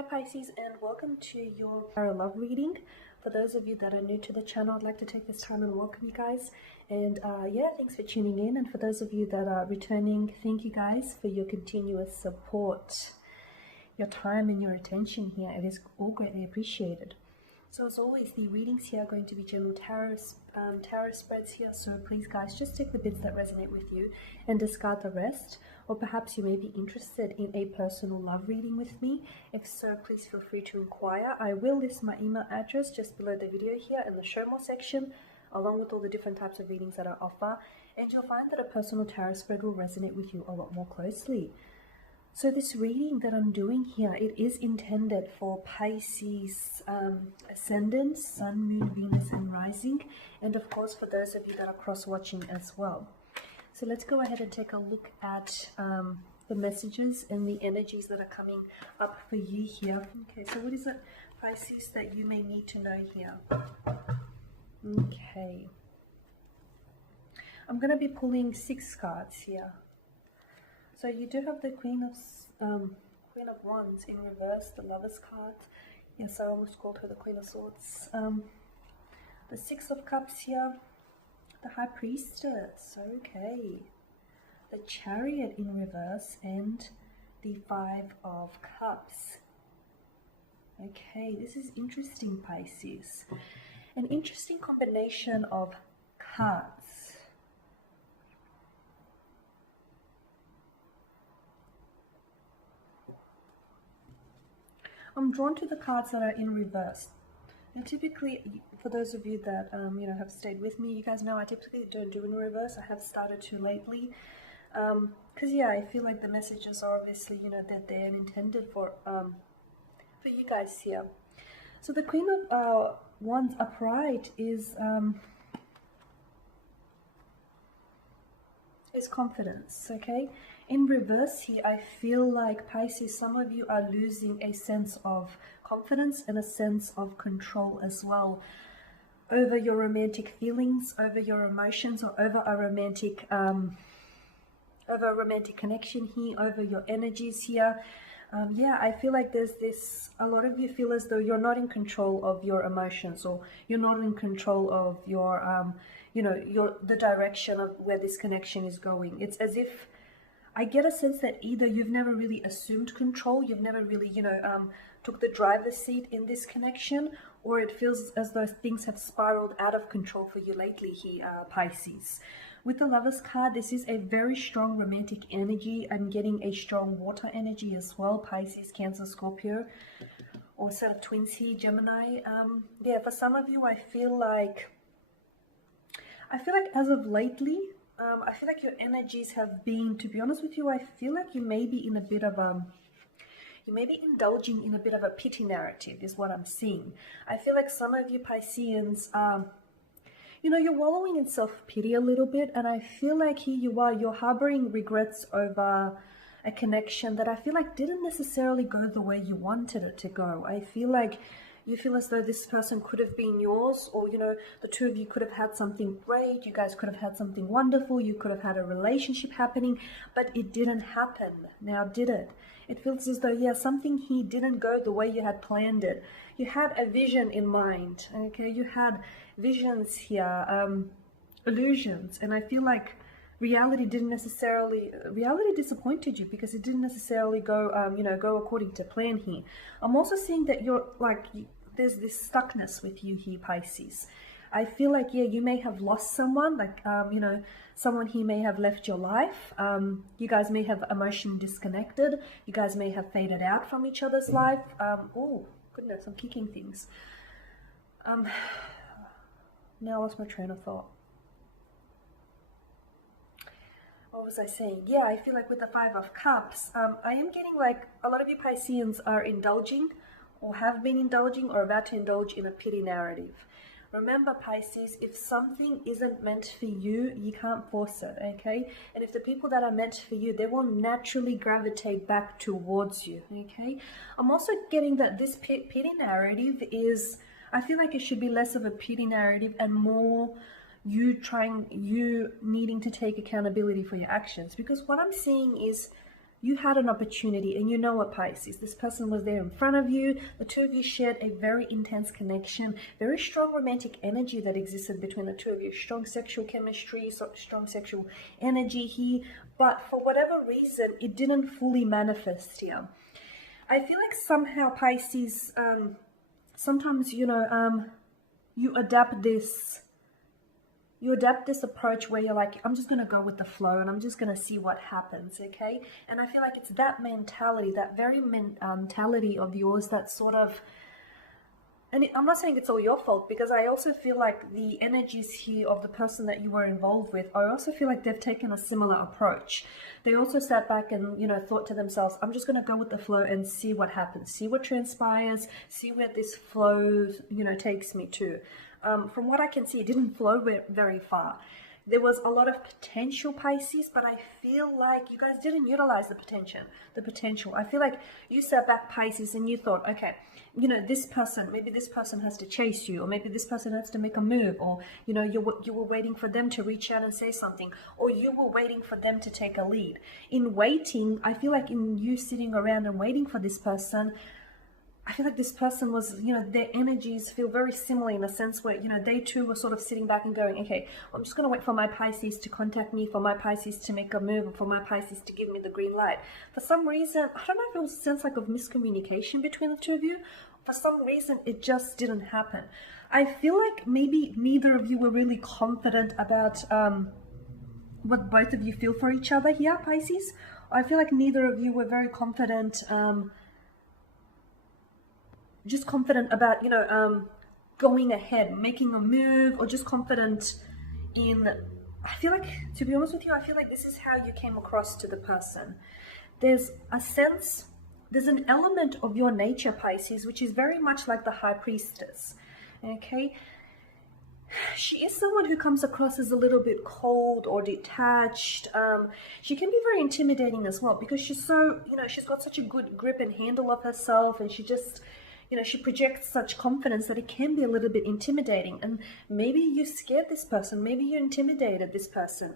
Hi Pisces, and welcome to your tarot love reading. For those of you that are new to the channel, I'd like to take this time and welcome you guys. And thanks for tuning in. And for those of you that are returning, thank you guys for your continuous support, your time and your attention here. It is all greatly appreciated. So as always, the readings here are going to be general tarot spreads here. So please guys, just take the bits that resonate with you and discard the rest. Or perhaps you may be interested in a personal love reading with me. If so, please feel free to inquire. I will list my email address just below the video here in the show more section, along with all the different types of readings that I offer. And you'll find that a personal tarot spread will resonate with you a lot more closely. So this reading that I'm doing here, it is intended for Pisces ascendant, Sun, Moon, Venus, and Rising. And of course, for those of you that are cross-watching as well. So let's go ahead and take a look at the messages and the energies that are coming up for you here. Okay, so what is it, Pisces, that you may need to know here? Okay. I'm going to be pulling 6 cards here. So you do have the Queen of Wands in reverse, the Lover's card. Yes, I almost called her the Queen of Swords. The 6 of Cups here, the High Priestess, okay. The Chariot in reverse and the 5 of Cups. Okay, this is interesting, Pisces. An interesting combination of cards. I'm drawn to the cards that are in reverse. And typically, for those of you that have stayed with me, you guys know I typically don't do in reverse. I have started to lately, because I feel like the messages are obviously that they're intended for you guys here. So the Queen of Wands upright is confidence. Okay. In reverse here, I feel like Pisces, some of you are losing a sense of confidence and a sense of control as well over your romantic feelings, over your emotions, or over a romantic connection here, over your energies here. I feel like there's this, a lot of you feel as though you're not in control of your emotions, or you're not in control of your, the direction of where this connection is going. It's as if, I get a sense that either you've never really assumed control, you've never really, took the driver's seat in this connection, or it feels as though things have spiraled out of control for you lately here, Pisces. With the Lover's card, this is a very strong romantic energy. I'm getting a strong water energy as well, Pisces, Cancer, Scorpio, or set of twins here, Gemini. For some of you, I feel like as of lately, I feel like your energies have been, to be honest with you, I feel like you may be in a bit of you may be indulging in a bit of a pity narrative is what I'm seeing. I feel like some of you Pisceans, you're wallowing in self-pity a little bit, and I feel like here you're harboring regrets over a connection that I feel like didn't necessarily go the way you wanted it to go. I feel like you feel as though this person could have been yours, or the two of you could have had something great, you guys could have had something wonderful, you could have had a relationship happening, but it didn't happen. Now, did it? It feels as though, something here didn't go the way you had planned it. You had a vision in mind, okay? You had visions here, illusions, and I feel like reality disappointed you because it didn't necessarily go, go according to plan here. I'm also seeing that you're like, there's this stuckness with you here, Pisces. I feel like, you may have lost someone, like, someone here may have left your life. You guys may have emotionally disconnected. You guys may have faded out from each other's life. Oh, goodness, I'm kicking things. Now I lost my train of thought. What was I saying? I feel like with the 5 of Cups, I am getting like a lot of you Pisceans are indulging, or have been indulging, or about to indulge in a pity narrative. Remember, Pisces, if something isn't meant for you, you can't force it, okay? And if the people that are meant for you, they will naturally gravitate back towards you, okay? I'm also getting that this pity narrative is, I feel like it should be less of a pity narrative and more you needing to take accountability for your actions. Because what I'm seeing is you had an opportunity, and you know what, Pisces, this person was there in front of you. The two of you shared a very intense connection, very strong romantic energy that existed between the two of you, strong sexual chemistry, strong sexual energy here, but for whatever reason, it didn't fully manifest here. I feel like somehow, Pisces, sometimes, you know, you adapt this approach where you're like, I'm just going to go with the flow and I'm just going to see what happens, okay? And I feel like it's that mentality, that very mentality of yours that sort of, and I'm not saying it's all your fault, because I also feel like the energies here of the person that you were involved with, I also feel like they've taken a similar approach. They also sat back and, you know, thought to themselves, I'm just going to go with the flow and see what happens, see what transpires, see where this flow, you know, takes me to. From what I can see, it didn't flow very far. There was a lot of potential, Pisces, but I feel like you guys didn't utilize the potential. I feel like you sat back, Pisces, and you thought, okay, you know, this person, maybe this person has to chase you, or maybe this person has to make a move, or, you know, you were waiting for them to reach out and say something, or you were waiting for them to take a lead. In waiting, I feel like in you sitting around and waiting for this person, I feel like this person was, you know, their energies feel very similar in a sense where, you know, they too were sort of sitting back and going, okay, I'm just going to wait for my Pisces to contact me, for my Pisces to make a move, or for my Pisces to give me the green light. For some reason, I don't know if it was a sense like of miscommunication between the two of you. For some reason, it just didn't happen. I feel like maybe neither of you were really confident about what both of you feel for each other here, Pisces. I feel like neither of you were very confident, just confident about, you know, going ahead, making a move, or just confident in, I feel like, to be honest with you, I feel like this is how you came across to the person. There's a sense, there's an element of your nature, Pisces, which is very much like the High Priestess, okay? She is someone who comes across as a little bit cold or detached. She can be very intimidating as well, because she's so, you know, she's got such a good grip and handle of herself, and she just, you know, she projects such confidence that it can be a little bit intimidating. And maybe you scared this person. Maybe you intimidated this person.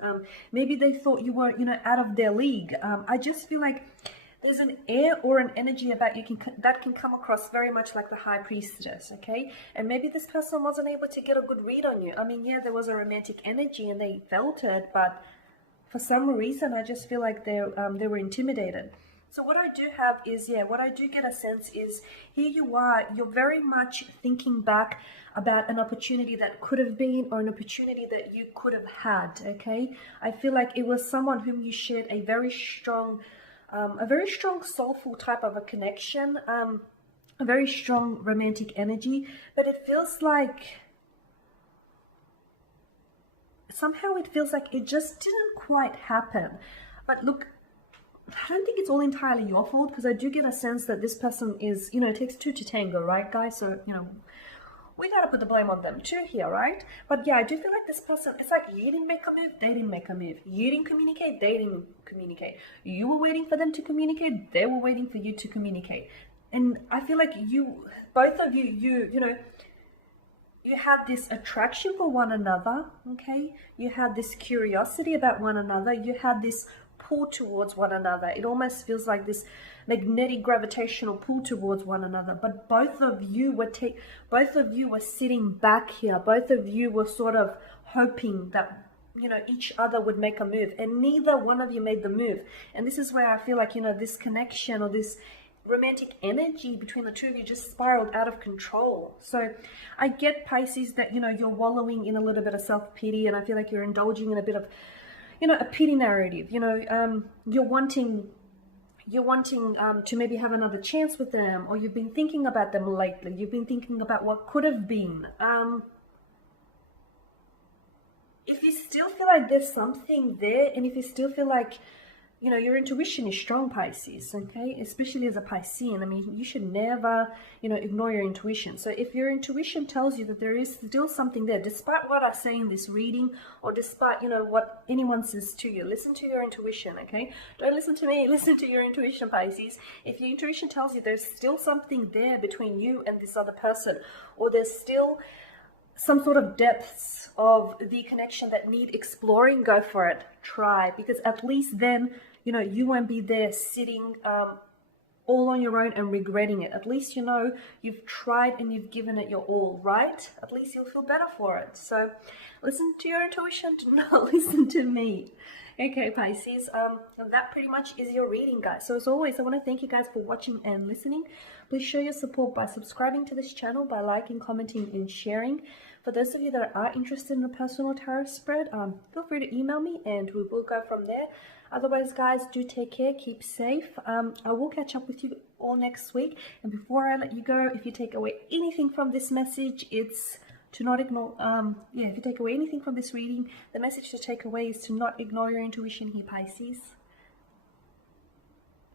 Maybe they thought you were, you know, out of their league. I just feel like there's an air or an energy about you that can come across very much like the High Priestess, okay? And maybe this person wasn't able to get a good read on you. I mean, yeah, there was a romantic energy and they felt it, but for some reason, I just feel like they were intimidated. So what I do have is, yeah, what I do get a sense is, here you are, you're very much thinking back about an opportunity that could have been, or an opportunity that you could have had, okay? I feel like it was someone whom you shared a very strong soulful type of a connection, a very strong romantic energy, but it feels like, somehow it feels like it just didn't quite happen. But look, I don't think it's all entirely your fault, because I do get a sense that this person is, you know, it takes two to tango, right, guys? So, you know, we gotta put the blame on them too here, right? But yeah, I do feel like this person, it's like you didn't make a move, they didn't make a move. You didn't communicate, they didn't communicate. You were waiting for them to communicate, they were waiting for you to communicate. And I feel like you, both of you, you know, you had this attraction for one another, okay? You had this curiosity about one another. You had this pull towards one another. It almost feels like this magnetic gravitational pull towards one another. But both of you were sitting back here. Both of you were sort of hoping that, you know, each other would make a move, and neither one of you made the move. And this is where I feel like, you know, this connection or this romantic energy between the two of you just spiraled out of control. So I get, Pisces, that, you know, you're wallowing in a little bit of self-pity, and I feel like you're indulging in a bit of, you know, a pity narrative. You know, you're wanting to maybe have another chance with them, or you've been thinking about them lately. You've been thinking about what could have been. If you still feel like there's something there, and if you still feel like, you know, your intuition is strong, Pisces, okay? Especially as a Piscean. I mean, you should never, you know, ignore your intuition. So if your intuition tells you that there is still something there, despite what I say in this reading, or despite, you know, what anyone says to you, listen to your intuition, okay? Don't listen to me, listen to your intuition, Pisces. If your intuition tells you there's still something there between you and this other person, or there's still some sort of depths of the connection that need exploring, go for it. Try, because at least then you know, you won't be there sitting all on your own and regretting it. At least you know you've tried and you've given it your all, right? At least you'll feel better for it. So listen to your intuition, do not listen to me. Okay, Pisces, that pretty much is your reading, guys. So as always, I want to thank you guys for watching and listening. Please show your support by subscribing to this channel, by liking, commenting, and sharing. For those of you that are interested in a personal tarot spread, feel free to email me and we will go from there. Otherwise, guys, do take care, keep safe. I will catch up with you all next week. And before I let you go, if you take away anything from this message, it's to not ignore, if you take away anything from this reading, the message to take away is to not ignore your intuition here, Pisces.